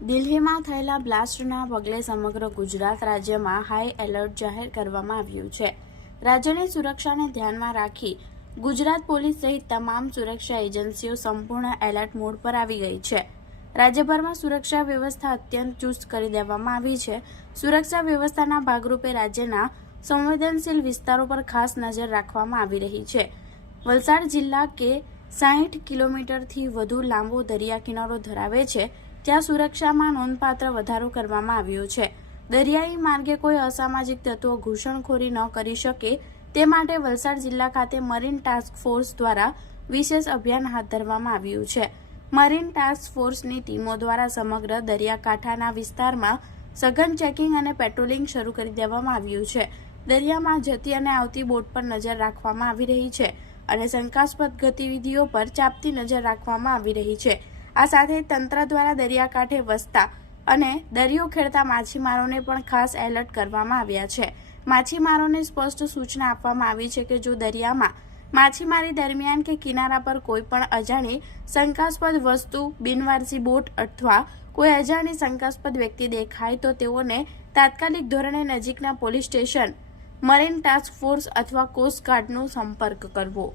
દિલ્હીમાં થયેલા બ્લાસ્ટના પગલે સમગ્ર ગુજરાત રાજ્યમાં હાઈ એલર્ટ જાહેર કરવામાં આવ્યું છે। રાજ્યની સુરક્ષાને ધ્યાનમાં રાખી ગુજરાત પોલીસ સહિત તમામ સુરક્ષા એજન્સીઓ સંપૂર્ણ એલર્ટ મોડ પર આવી ગઈ છે। રાજ્યભરમાં સુરક્ષા વ્યવસ્થા અત્યંત ચુસ્ત કરી દેવામાં આવી છે। સુરક્ષા વ્યવસ્થાના ભાગરૂપે રાજ્યના સંવેદનશીલ વિસ્તારો પર ખાસ નજર રાખવામાં આવી રહી છે। વલસાડ જિલ્લા કે 60 કિલોમીટરથી વધુ લાંબો દરિયા કિનારો ધરાવે છે, ત્યાં સુરક્ષામાં નોંધપાત્ર વધારો કરવામાં આવ્યો છે। દરિયાઈ માર્ગે કોઈ અસામાજિક તત્વો ઘૂસણખોરી ન કરી શકે તે માટે વલસાડ જિલ્લા ખાતે મરીન ટાસ્ક ફોર્સ દ્વારા વિશેષ અભિયાન હાથ ધરવામાં આવ્યું છે। મરીન ટાસ્ક ફોર્સની ટીમો દ્વારા સમગ્ર દરિયાકાંઠાના વિસ્તારમાં સઘન ચેકિંગ અને પેટ્રોલિંગ શરૂ કરી દેવામાં આવ્યું છે। દરિયામાં જતી અને આવતી બોટ પર નજર રાખવામાં આવી રહી છે અને શંકાસ્પદ ગતિવિધિઓ પર ચાંપતી નજર રાખવામાં આવી રહી છે। આ સાથે તંત્ર દ્વારા દરિયાકાંઠે વસતા અને દરિયો ખેડતા માછીમારોને પણ ખાસ એલર્ટ કરવામાં આવ્યા છે। માછીમારોને સ્પષ્ટ સૂચના આપવામાં આવી છે કે જો દરિયામાં માછીમારી દરમિયાન કે કિનારા પર કોઈ પણ અજાણી શંકાસ્પદ વસ્તુ, બિનવારસી બોટ અથવા કોઈ અજાણી શંકાસ્પદ વ્યક્તિ દેખાય તો તેઓને તાત્કાલિક ધોરણે નજીકના police station, marine task force અથવા કોસ્ટગાર્ડનો સંપર્ક કરવો।